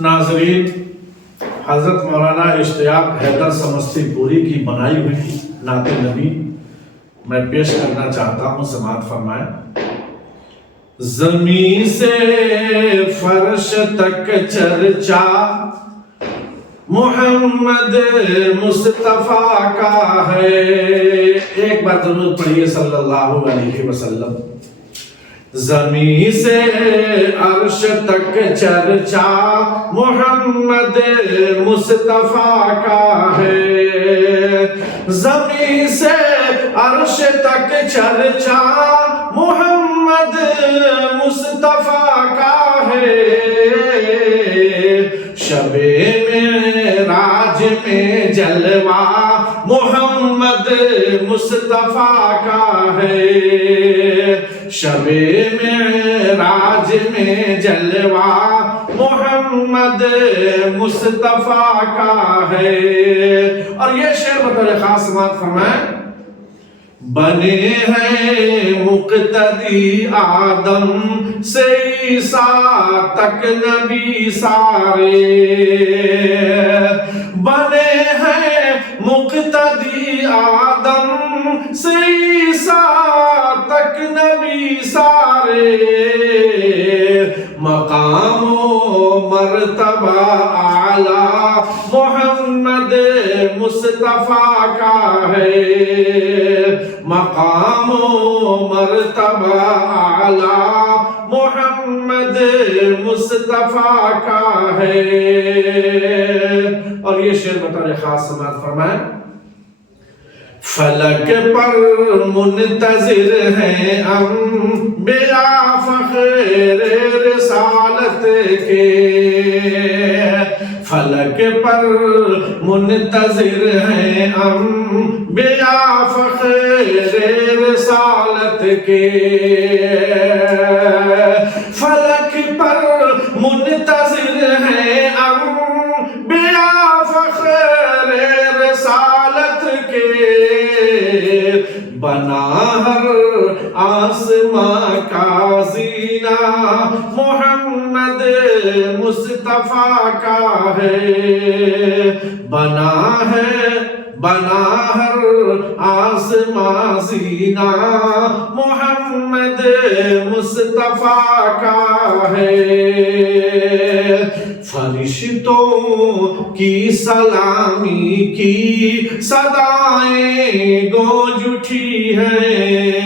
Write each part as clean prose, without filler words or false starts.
ناظرین، حضرت مولانا اشتیاق حیدر سمستی پوری کی بنائی ہوئی نعت نبی میں پیش کرنا چاہتا ہوں، سماعت فرمائیں۔ زمین سے فرش تک چرچا محمد مصطفیٰ کا ہے۔ ایک بار ضرور پڑھیے صلی اللہ علیہ وسلم۔ زمین سے عرش تک چرچا محمد مصطفیٰ کا ہے۔ زمین سے عرش تک چرچا محمد مصطفیٰ کا ہے۔ شب معراج میں جلوہ محمد مصطفیٰ کا ہے۔ شب معراج میں جلوہ محمد مصطفیٰ کا ہے۔ اور یہ شعر بطور خاص سماعت فرمائیں۔ بنے ہیں مقتدی آدم سے عیسیٰ تک نبی سارے۔ بنے ہیں مقتدی آدم سے عیسیٰ تک نبی سارے۔ مقام و مرتبہ اعلیٰ محمد مصطفیٰ کا ہے۔ مقام و مرتبہ اعلیٰ محمد مصطفیٰ کا ہے۔ اور یہ شعر بطور خاص سماعت فرمائیں۔ فلک پر منتظر ہیں انبیاء فخر رسالت کے۔ فلک پر منتظر ہیں انبیاء فخر رسالت کے۔ فلک پر منتظر ہیں انبیاء فخر رسالت کے۔ بنا ہر آسماں کا زینہ محمد مصطفیٰ کا ہے۔ بنا ہر آسماں زینہ محمد مصطفیٰ کا ہے۔ فرشتوں کی سلامی کی صدائیں گونج اٹھی ہیں۔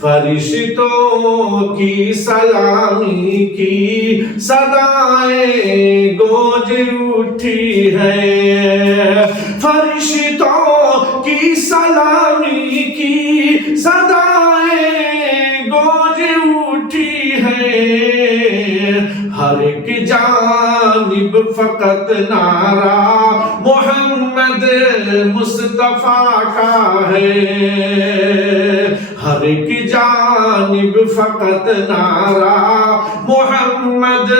فرشتوں کی سلامی کی صدائیں گونج اٹھی ہیں۔ فرشتوں کی سلامی کی صدائیں گونج اٹھی ہیں۔ ہر ایک جانب فقط نعرہ محمد مصطفیٰ کا ہے۔ ہر ایک جانب فقط نعرہ محمد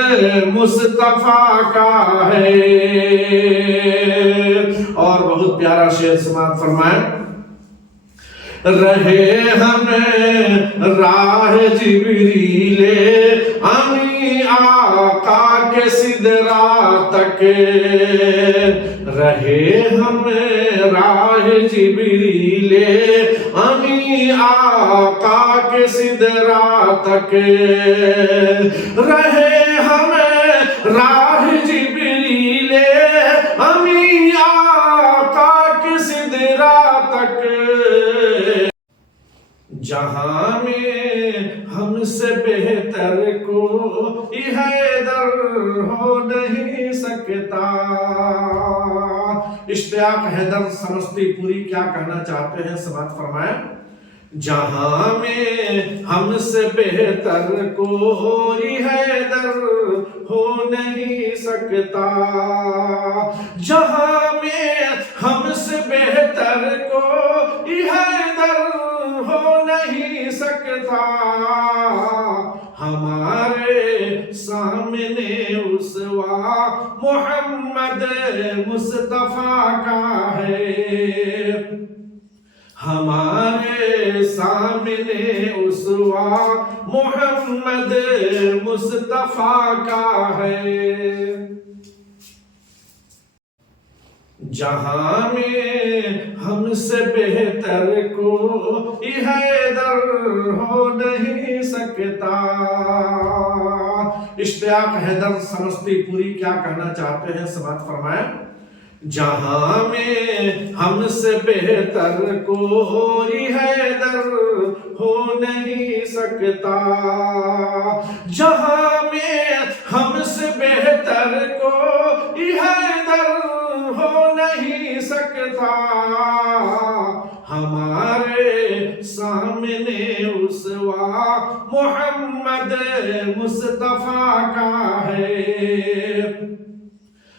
مصطفیٰ کا ہے۔ اور بہت پیارا شعر سماعت فرمائیں۔ رہے ہمیں راہ جبریل امی آقا کے سدرا تک۔ رہے ہمیں راہ جبریل امی آقا کے سدرا تک۔ رہے ہمیں راہ جبریل امی آقا کے سدرا تک۔ جہاں میں ہم سے بہتر کوئی حیدر ہو نہیں سکتا۔ اشتیاق حیدر سمستی پوری کیا کہنا چاہتے ہیں، سماعت فرمائیں۔ جہاں میں ہم سے بہتر کوئی حیدر ہو نہیں سکتا۔ جہاں میں ہم سے بہتر کوئی حیدر ہو نہیں سکتا۔ ہمارے سامنے اسوا محمد مصطفیٰ کا ہے۔ ہمارے سامنے اسوا محمد مصطفیٰ کا ہے، جہاں میں ہم سے بہتر کوئی حیدر ہو نہیں سکتا۔ اشتیاق حیدر سمستی پوری کیا کہنا چاہتے ہیں سماعت فرمائیں۔ جہاں میں ہم سے بہتر کوئی حیدر ہو نہیں سکتا، جہاں میں ہم سے بہتر کوئی حیدر ہو نہیں سکتا، ہمارے سامنے اسوا محمد مصطفیٰ کا ہے،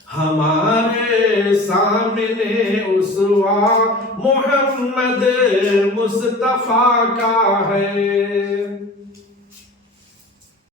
ہمارے سامنے اسوا محمد مصطفیٰ کا ہے۔